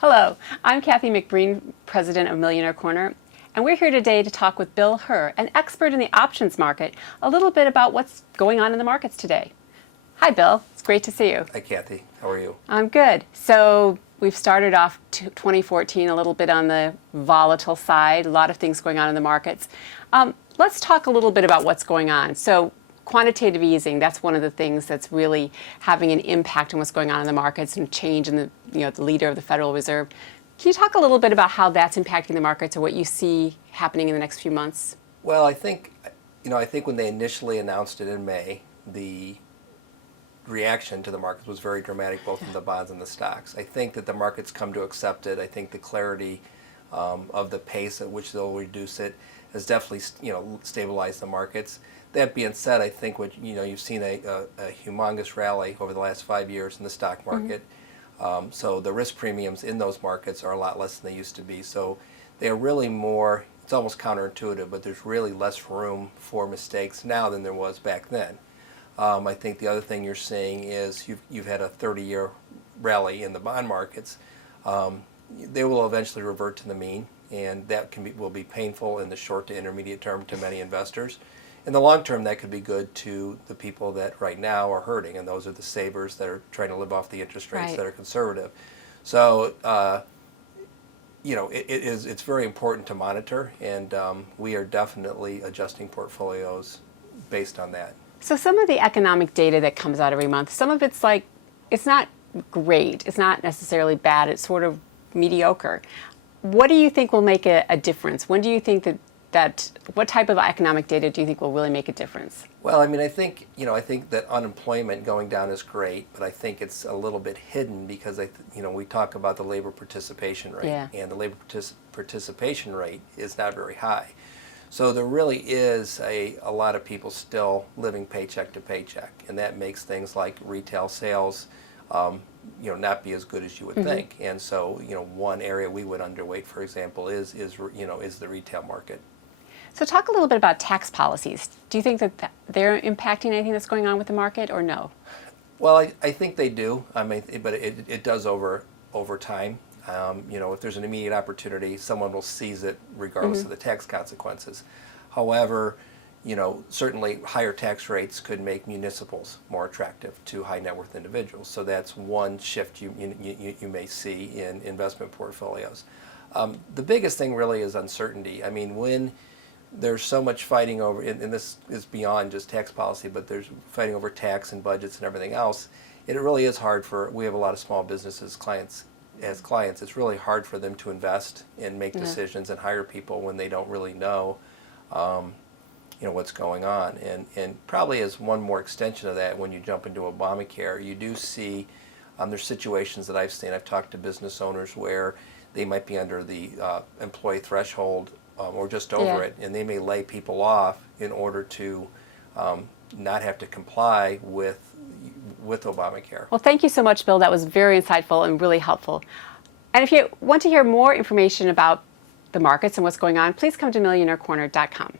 Hello, I'm Kathy McBreen, president of Millionaire Corner, and we're here today to talk with Bill Herr, an expert in the options market, a little bit about what's going on in the markets today. Hi, Bill. It's great to see you. Hi, Kathy. How are you? I'm good. So we've started off 2014 a little bit on the volatile side, a lot of things going on in the markets. Let's talk a little bit about what's going on. So quantitative easing, that's one of the things that's really having an impact on what's going on in the markets and change in the leader of the Federal Reserve. Can you talk a little bit about how that's impacting the markets or what you see happening in the next few months? Well, I think when they initially announced it in May, the reaction to the markets was very dramatic, both in the bonds and the stocks. I think that the markets come to accept it. I think the clarity of the pace at which they'll reduce it has definitely stabilized the markets. That being said, I think you've seen a humongous rally over the last 5 years in the stock market. So the risk premiums in those markets are a lot less than they used to be. So they're really more, it's almost counterintuitive, but there's really less room for mistakes now than there was back then. I think the other thing you're seeing is you've had a 30-year rally in the bond markets. They will eventually revert to the mean, and that will be painful in the short to intermediate term to many investors. In the long term, that could be good to the people that right now are hurting, and those are the savers that are trying to live off the interest rates that are conservative. So, it's very important to monitor, and we are definitely adjusting portfolios based on that. So some of the economic data that comes out every month, some of it's it's not great, it's not necessarily bad, it's sort of mediocre. What do you think will make a difference? When do you think what type of economic data do you think will really make a difference? Well, I think that unemployment going down is great, but I think it's a little bit hidden because we talk about the labor participation rate, and the labor participation rate is not very high. So there really is a lot of people still living paycheck to paycheck, and that makes things like retail sales not be as good as you would think. And so one area we would underweight, for example, is the retail market. So talk a little bit about tax policies. Do you think that they're impacting anything that's going on with the market, or no? Well, I think they do. But it does over time. If there's an immediate opportunity, someone will seize it regardless of the tax consequences. However, certainly higher tax rates could make municipals more attractive to high net worth individuals. So that's one shift you may see in investment portfolios. The biggest thing really is uncertainty. When there's so much fighting over, and this is beyond just tax policy, but there's fighting over tax and budgets and everything else, it really is hard we have a lot of small businesses clients, it's really hard for them to invest and make decisions and hire people when they don't really know what's going on. And probably as one more extension of that, when you jump into Obamacare, you do see there's situations that I've talked to business owners where they might be under the employee threshold or just over it, and they may lay people off in order to not have to comply with Obamacare. Well, thank you so much, Bill. That was very insightful and really helpful. And if you want to hear more information about the markets and what's going on, please come to millionairecorner.com.